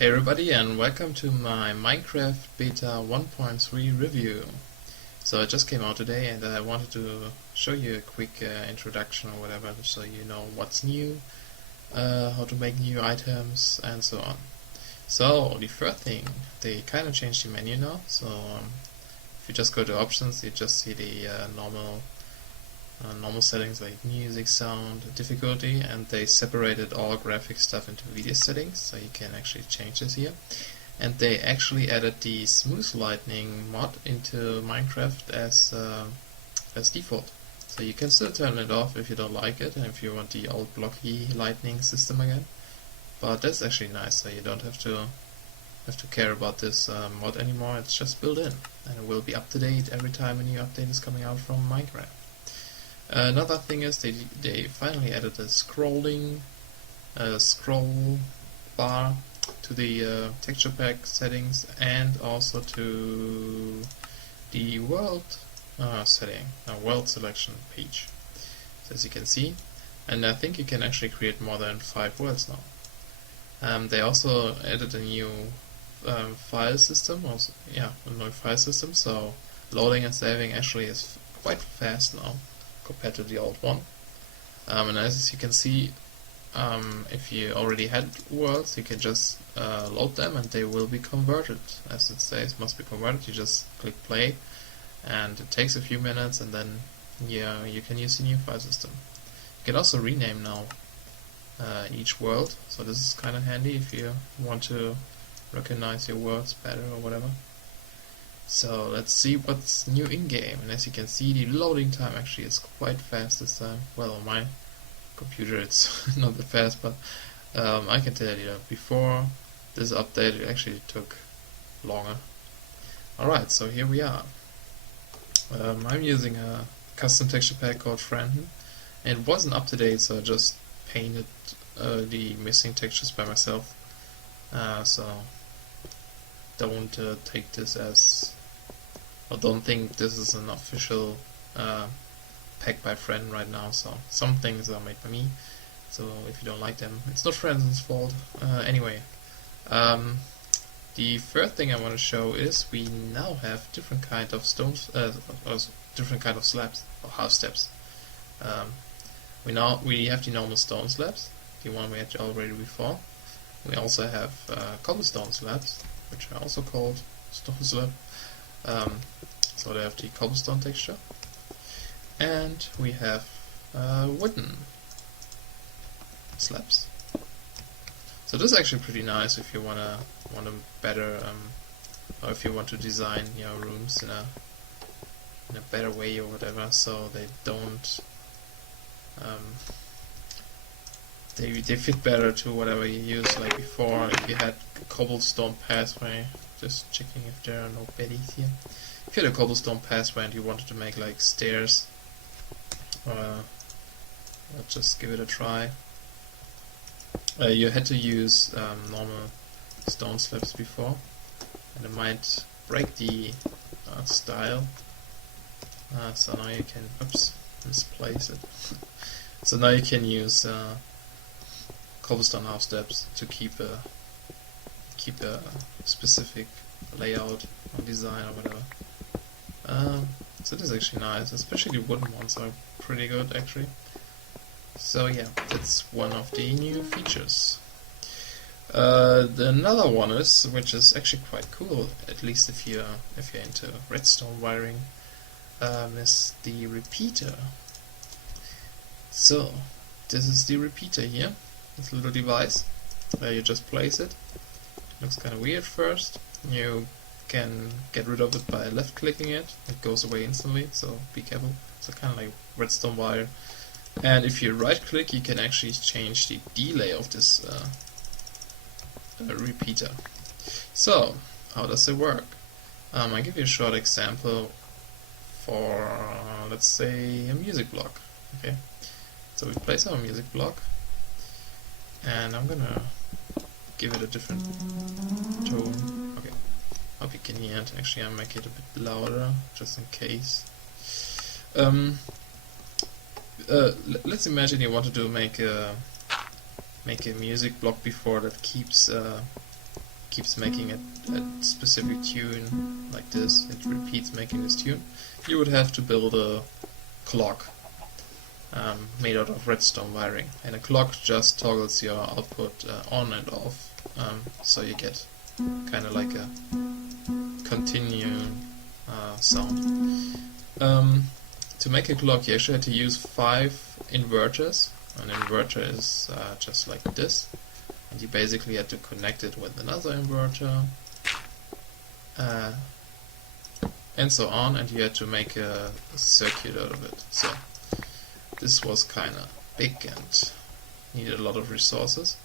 Hey everybody, and welcome to my Minecraft Beta 1.3 review. So it just came out today and I wanted to show you a quick introduction or whatever, so you know what's new, how to make new items and so on. So the first thing, they kind of changed the menu now, so if you just go to options you just see the normal settings like music, sound, difficulty, and they separated all graphic stuff into video settings, so you can actually change this here. And they actually added the smooth lightning mod into Minecraft as default. So you can still turn it off if you don't like it, and if you want the old blocky lightning system again. But that's actually nice, so you don't have to care about this mod anymore. It's just built in, and it will be up to date every time a new update is coming out from Minecraft. Another thing is they finally added a scroll bar to the texture pack settings and also to the world world selection page, so as you can see. And I think you can actually create more than 5 worlds now. They also added a new file system, so loading and saving actually is quite fast now compared to the old one. And as you can see, if you already had worlds, you can just load them and they will be converted. As it says, must be converted. You just click play and it takes a few minutes, and then you can use the new file system. You can also rename now each world, so this is kind of handy if you want to recognize your worlds better or whatever. So let's see what's new in-game, and as you can see, the loading time actually is quite fast this time. Well, on my computer it's not that fast, but I can tell you that before this update it actually took longer. Alright, so here we are. I'm using a custom texture pack called Friend, and it wasn't up to date, so I just painted the missing textures by myself. So don't take this as, I don't think this is an official pack by Friend right now, so some things are made by me, so if you don't like them, it's not Friend's fault. Anyway, the first thing I want to show is we now have different kind of stones, different kind of slabs, or house steps. We have the normal stone slabs, the one we had already before. We also have cobblestone slabs, which are also called stone slab. So they have the cobblestone texture, and we have wooden slabs. So this is actually pretty nice if you want a better, or if you want to design your rooms in a better way or whatever, so they don't they fit better to whatever you use. Like before, if you had a cobblestone pathway, just checking if there are no baddies here. If you had a cobblestone pathway and you wanted to make like stairs, let's just give it a try. You had to use normal stone slabs before, and it might break the style. So now you can, misplace it. So now you can use cobblestone house steps to keep a specific layout or design or whatever. So this is actually nice, especially the wooden ones are pretty good actually. So yeah, that's one of the new features. Another one is, which is actually quite cool, at least if you're into redstone wiring, is the repeater. So this is the repeater here, this little device. You just place it. Looks kind of weird first. You can get rid of it by left clicking it. It goes away instantly, so be careful. So kind of like redstone wire. And if you right click, you can actually change the delay of this repeater. So how does it work? I'll give you a short example for let's say a music block. Okay, so we place our music block, and I'm gonna give it a different tone. Okay, hope you can hear it. Actually, I'll make it a bit louder just in case. Let's imagine you wanted to make a music block before that keeps keeps making a specific tune like this, it repeats making this tune, you would have to build a clock made out of redstone wiring, and a clock just toggles your output on and off, so you get kind of like a continuing sound. To make a clock you actually had to use 5 inverters. An inverter is just like this, and you basically had to connect it with another inverter, and so on, and you had to make a circuit out of it. So this was kinda big and needed a lot of resources,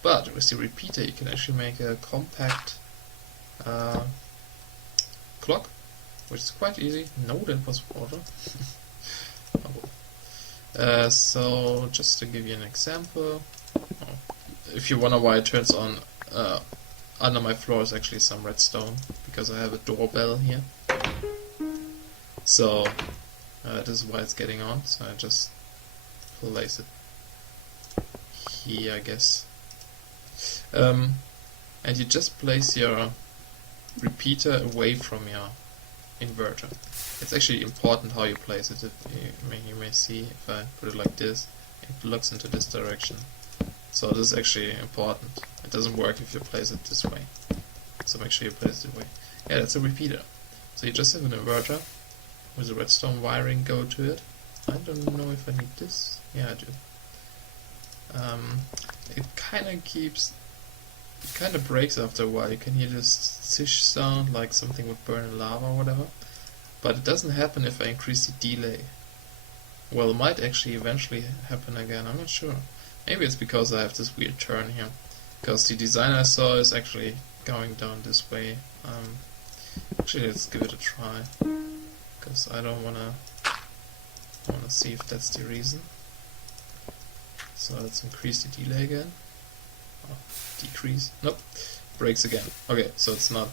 but with the repeater you can actually make a compact clock, which is quite easy. No, that was water. So just to give you an example, if you wonder why it turns on, under my floor is actually some redstone, because I have a doorbell here. So this is why it's getting on, so I just place it here, I guess. And you just place your repeater away from your inverter. It's actually important how you place it. If you may see, if I put it like this, it looks into this direction. So this is actually important. It doesn't work if you place it this way. So make sure you place it away. Yeah, that's a repeater. So you just have an inverter with a redstone wiring go to it. I don't know if I need this. Yeah, I do. It kind of breaks after a while. You can hear this zish sound, like something would burn in lava or whatever. But it doesn't happen if I increase the delay. Well, it might actually eventually happen again, I'm not sure. Maybe it's because I have this weird turn here. Because the design I saw is actually going down this way. Actually, let's give it a try. Because I wanna see if that's the reason. So let's increase the delay again. Oh, decrease. Nope. Breaks again. Okay, so it's not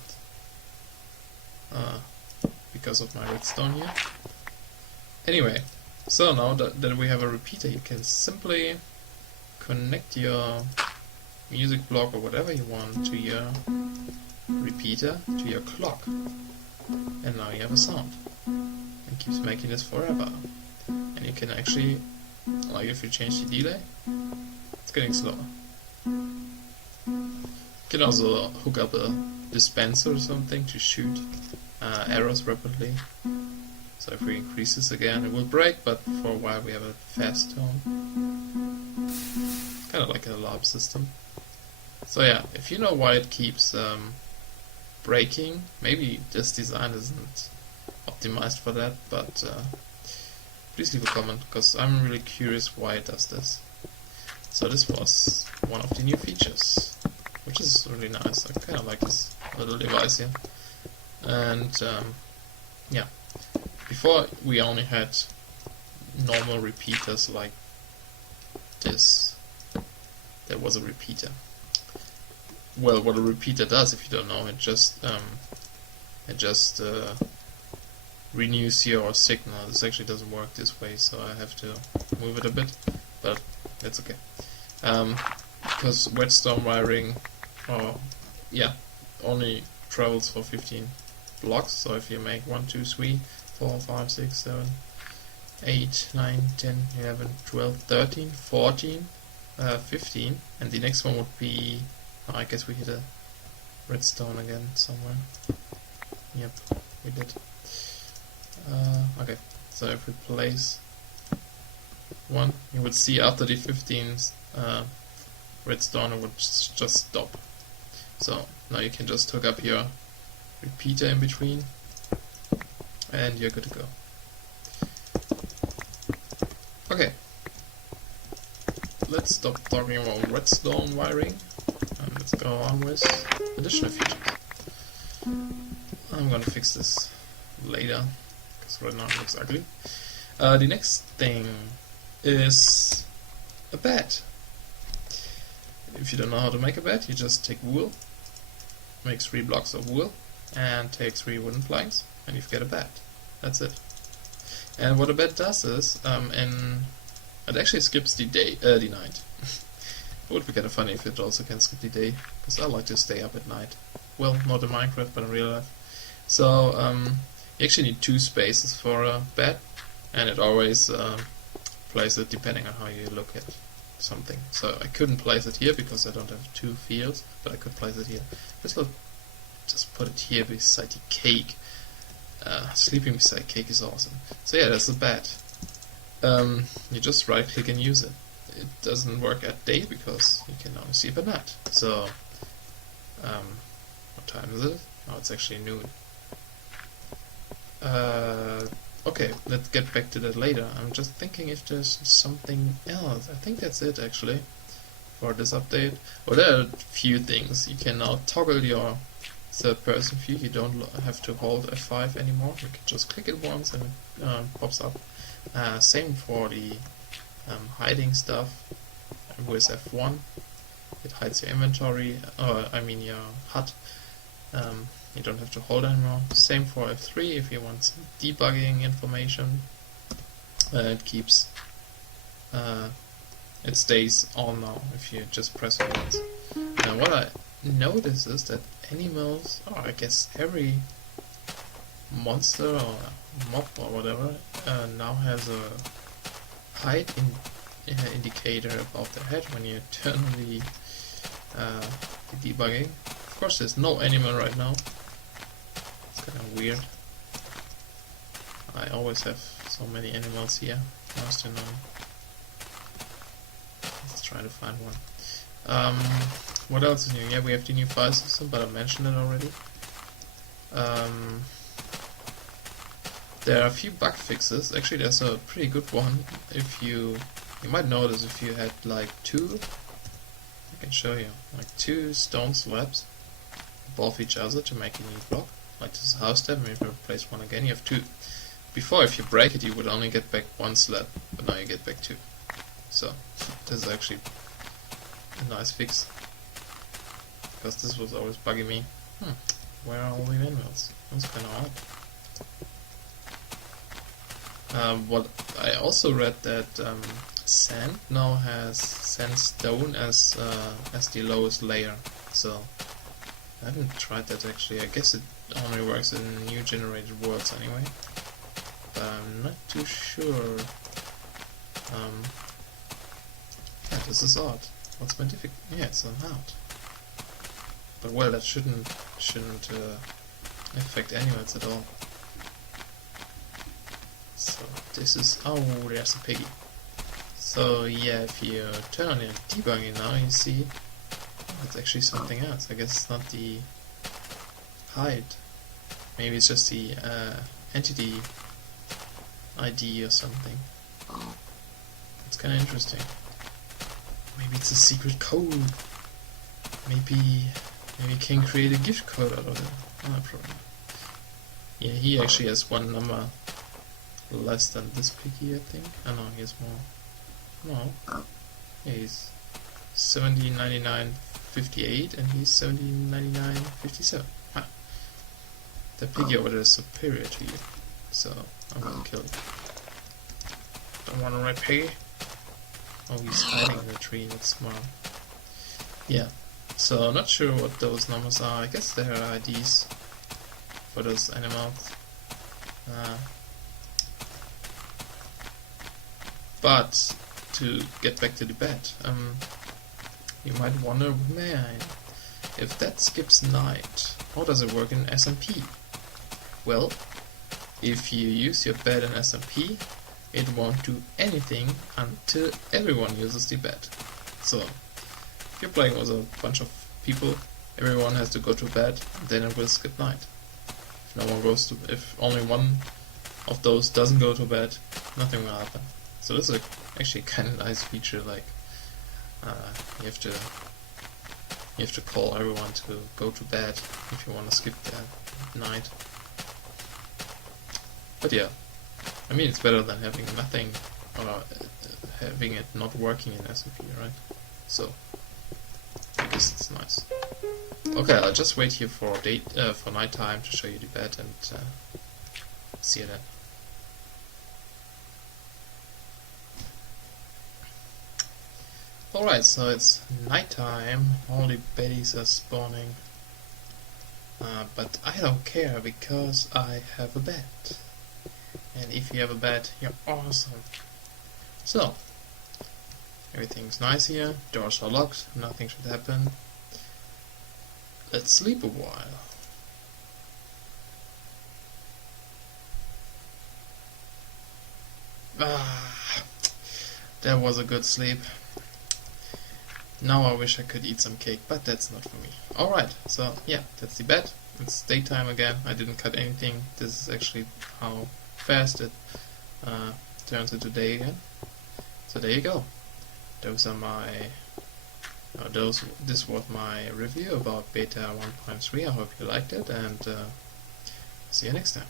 because of my redstone here. Anyway, so now that we have a repeater, you can simply connect your music block or whatever you want to your repeater, to your clock, and now you have a sound. It keeps making this forever. And you can actually, like if you change the delay, it's getting slower. You can also hook up a dispenser or something to shoot arrows rapidly. So if we increase this again, it will break, but for a while we have a fast tone. Kind of like an alarm system. So yeah, if you know why it keeps breaking, maybe this design isn't optimized for that, but please leave a comment, because I'm really curious why it does this. So this was one of the new features, which is really nice. I kind of like this little device here. And yeah, before we only had normal repeaters like this. There was a repeater. Well, what a repeater does, if you don't know, it just renews your signal. This actually doesn't work this way, so I have to move it a bit, but that's okay. Because redstone wiring, only travels for 15 blocks. So if you make 1, 2, 3, 4, 5, 6, 7, 8, 9, 10, 11, 12, 13, 14, 15, and the next one would be, I guess we hit a redstone again somewhere. Yep, we did. Okay, so if we place one, you would see after the 15th redstone it would just stop. So now you can just hook up your repeater in between and you're good to go. Okay, let's stop talking about redstone wiring and let's go on with additional features. I'm gonna fix this later because right now it looks ugly. The next thing is a bed. If you don't know how to make a bed, you just take wool, make 3 blocks of wool, and take 3 wooden planks, and you've got a bed. That's it. And what a bed does is, it actually skips the night. It would be kind of funny if it also can skip the day, because I like to stay up at night. Well, not in Minecraft, but in real life. So, you actually need 2 spaces for a bed, and it always places it depending on how you look at something. So I couldn't place it here because I don't have 2 fields, but I could place it here. Just put it here beside the cake. Sleeping beside cake is awesome. So yeah, that's the bed. You just right click and use it. It doesn't work at day because you can only sleep at night. So, what time is it? Oh, it's actually noon. Okay, let's get back to that later. I'm just thinking if there's something else. I think that's it actually for this update. Well, there are a few things. You can now toggle your third person view. You don't have to hold F5 anymore. You can just click it once and it pops up. Same for the hiding stuff with F1. It hides your inventory, your HUD. You don't have to hold anymore. Same for F3 if you want some debugging information. It keeps, it stays on now if you just press it once. Now what I notice is that animals, or I guess every monster or mob or whatever, now has a height indicator above their head when you turn on the debugging. Of course, there's no animal right now. It's kind of weird. I always have so many animals here. Most annoying. Let's try to find one. What else is new? Yeah, we have the new file system, but I mentioned it already. There are a few bug fixes. Actually, there's a pretty good one. If you might notice if you had like 2, I can show you, like 2 stone slabs above each other to make a new block. Like this is house step, maybe replace one again, you have 2. Before, if you break it, you would only get back 1 slab, but now you get back 2. So, this is actually a nice fix. Because this was always bugging me. Where are all the animals? That's kind of odd. What I also read that sand now has sandstone as the lowest layer. So I haven't tried that actually. I guess it only works in new generated worlds anyway. But I'm not too sure. Yeah, this is odd. What's my difficulty? Yeah, it's on hard. But well, that shouldn't affect animals at all. So this is, oh, there's a piggy. So yeah, if you turn on your debugging now, you see it's actually something else. I guess it's not the height. Maybe it's just the entity ID or something. It's kind of interesting. Maybe it's a secret code. Maybe you can create a gift code out of it. Oh, probably. Yeah, he actually has 1 number less than this piggy, I think. Oh no, he has more. No. Yeah, he's 1799.58 and he's 1799.57. Huh. The piggy over there is superior to you. So I'm gonna kill it. Don't want to ride piggy. Oh, he's hiding in the tree, that's smart. Yeah. So, not sure what those numbers are. I guess there are IDs for those animals. But, to get back to the bed, you might wonder, man, if that skips night, how does it work in SMP? Well, if you use your bed in SMP, it won't do anything until everyone uses the bed. So, if you're playing with a bunch of people, everyone has to go to bed, then it will skip night. If no one goes to, if only one of those doesn't go to bed, nothing will happen. So this is actually kind of nice feature. Like you have to call everyone to go to bed if you want to skip that night. But yeah, I mean it's better than having nothing or having it not working in SMP, right? So I guess it's nice. Okay, I'll just wait here for for night time to show you the bed and see you then. Alright, so it's nighttime, only baddies are spawning. But I don't care because I have a bed. And if you have a bed, you're awesome. So, everything's nice here, doors are locked, nothing should happen. Let's sleep a while. That was a good sleep. Now I wish I could eat some cake, but that's not for me. Alright, so yeah, that's the bed. It's daytime again. I didn't cut anything. This is actually how fast it turns into day again. So there you go. Those are my this was my review about beta 1.3. I hope you liked it, and see you next time.